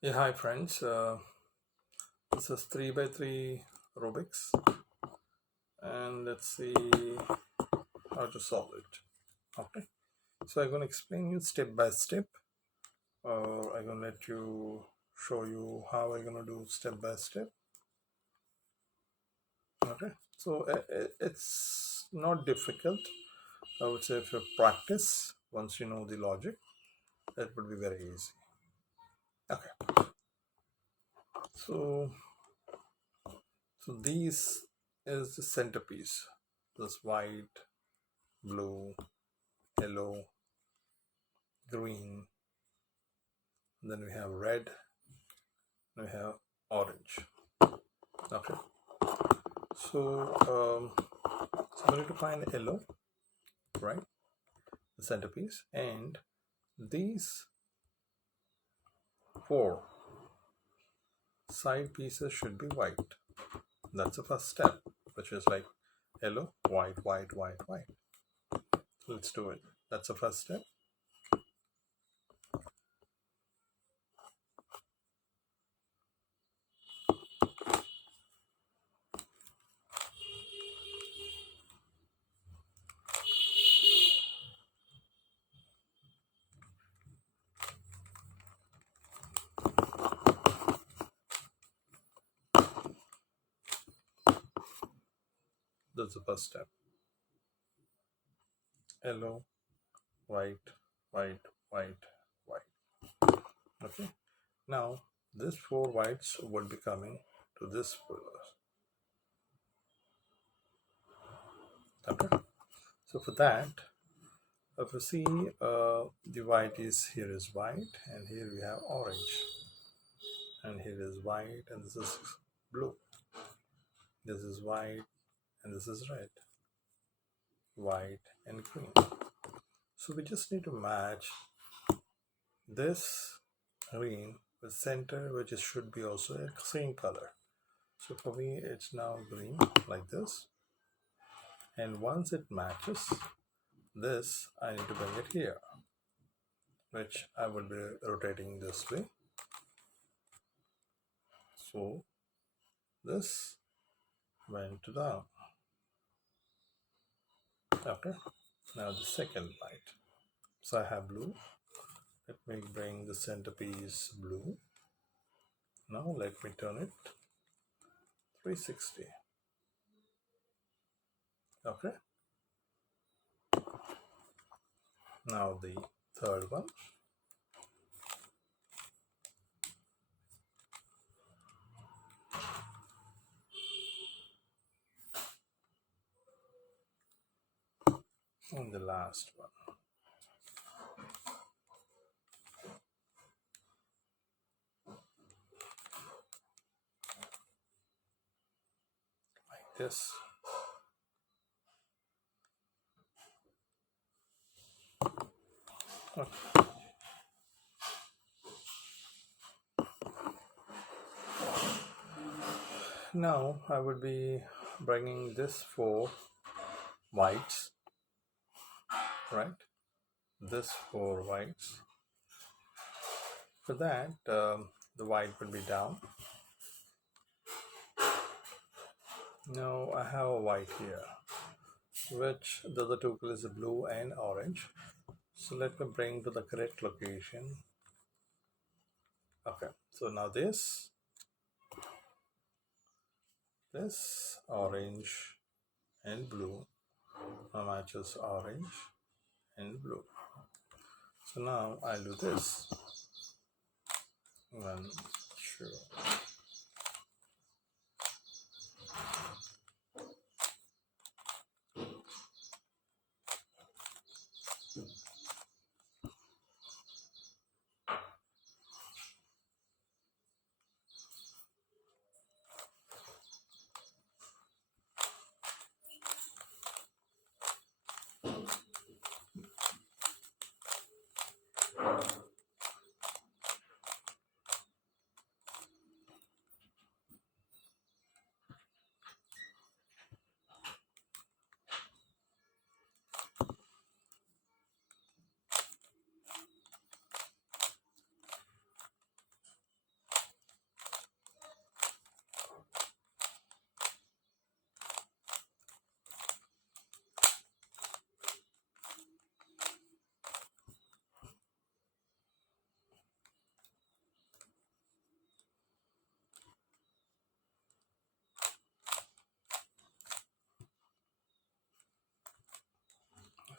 Yeah, hi friends. This is 3x3 Rubik's, and let's see how to solve it. Okay, so I'm going to explain you step by step, or I'm going to let you show you how I'm going to do step by step. Okay, so it's not difficult. I would say if you practice, once you know the logic, that would be very easy. Okay, so these is the centerpiece. This white, blue, yellow, green, then we have red, we have orange. Okay, so we need to find yellow, right, the centerpiece, and these four side pieces should be white. That's the first step, which is like yellow, white, white, white, white. Let's do it. That's the first step. That's the first step. Yellow, white, white, white, white. Okay, now these four whites would be coming to this pillar. Okay, so for that, if you see, the white is here is white, and here we have orange, and here is white, and this is blue. This is white, and this is red, white, and green. So we just need to match this green with center, which is, should be also a same color. So for me, it's now green like this, and once it matches this, I need to bring it here, which I will be rotating this way. So this went down. Okay, now the second light. So I have blue. Let me bring the centerpiece blue. Now let me turn it 360. Okay, now the third one. And the last one. Like this. Okay. Now I would be bringing this four whites, right? This four whites. For that, the white will be down. Now I have a white here, which the other two colors are blue and orange. So let me bring to the correct location. Okay, so now this orange and blue now matches orange and blue. So now I'll do this. 1, 2.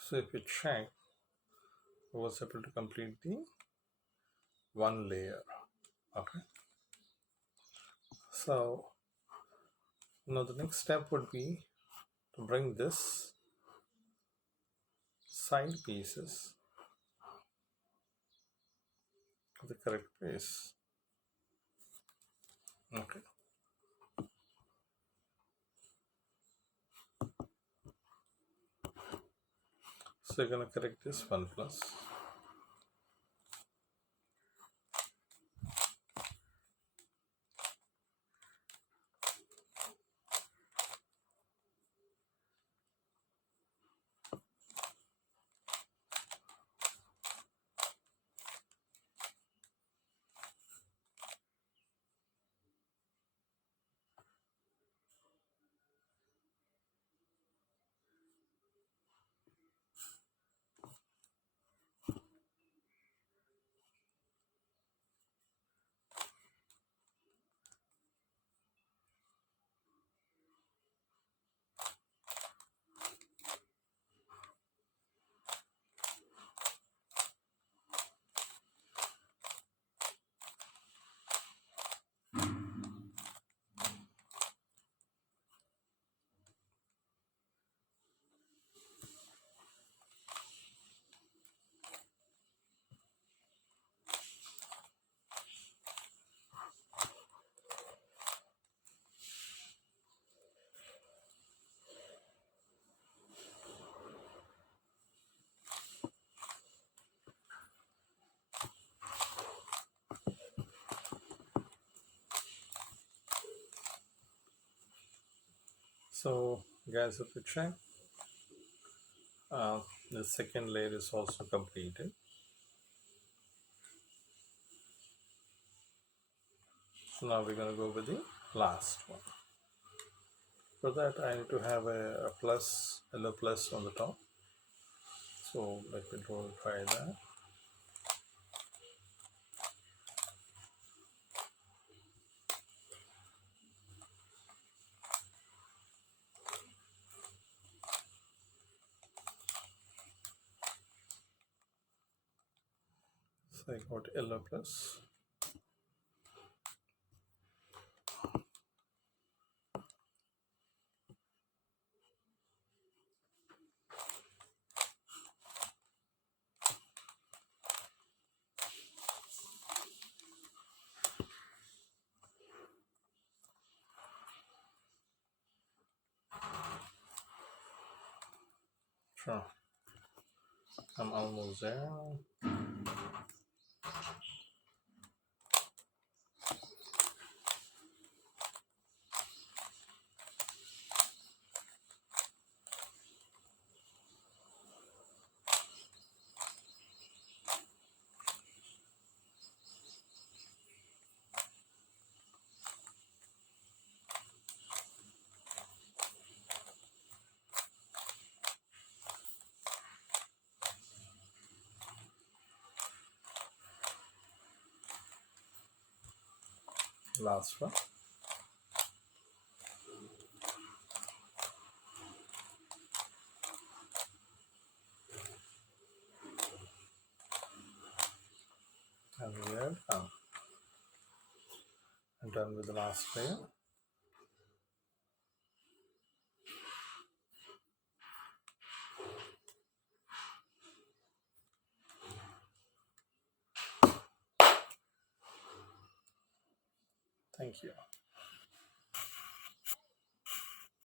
So if you check, I was able to complete the one layer. Okay. So now the next step would be to bring this side pieces to the correct place. Okay. So you're going to correct this 1 plus. So guys, if you check, the second layer is also completed. So now we're going to go with the last one. For that I need to have a plus, yellow plus on the top. So let me try that. So I got yellow plus. Sure, I'm almost there. Last one. And we are done. I'm done with the last layer. Thank you.